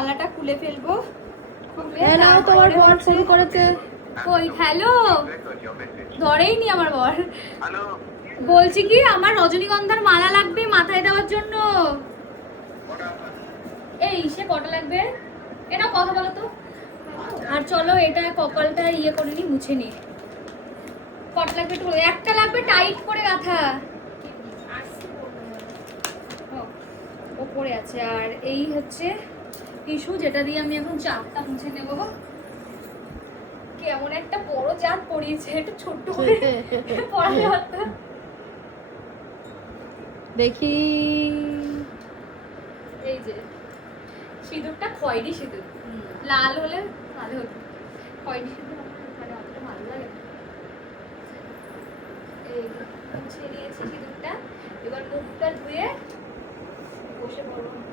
মালাটা খুলে ফেলবো। তোমার বর ফোন করেছে। কই হ্যালো, ধরেই নি আমার বর। বলছি কি আমার রজনীগন্ধার মালা লাগবে মাথায় দেওয়ার জন্য। এই সে কটা লাগবে? এটা কথা বলো তো। আর চলো এটা কপালটা ইয়ে করে নি, মুছে নি। কটা লাগবে একটু বলো। একটা লাগবে টাইট করে গাঁথা। ও পড়ে আছে। আর এই হচ্ছে টিস্যু, যেটা দিয়ে আমি এখন চাপটা মুছে নেবো। কেমন একটা বড় চাট পড়িয়েছে, একটু ছোট্ট করে পড়ালে হতো। দেখি এই যে সিঁদুরটা খয়েরি সিঁদুর, লাল হলে ভালো হতো। খয়েরি সিঁদুর মানে অতটা ভালো লাগে না। এই মুছে নিয়েছি সিঁদুরটা, এবার মুখটা ধুয়ে বসে পড়বো।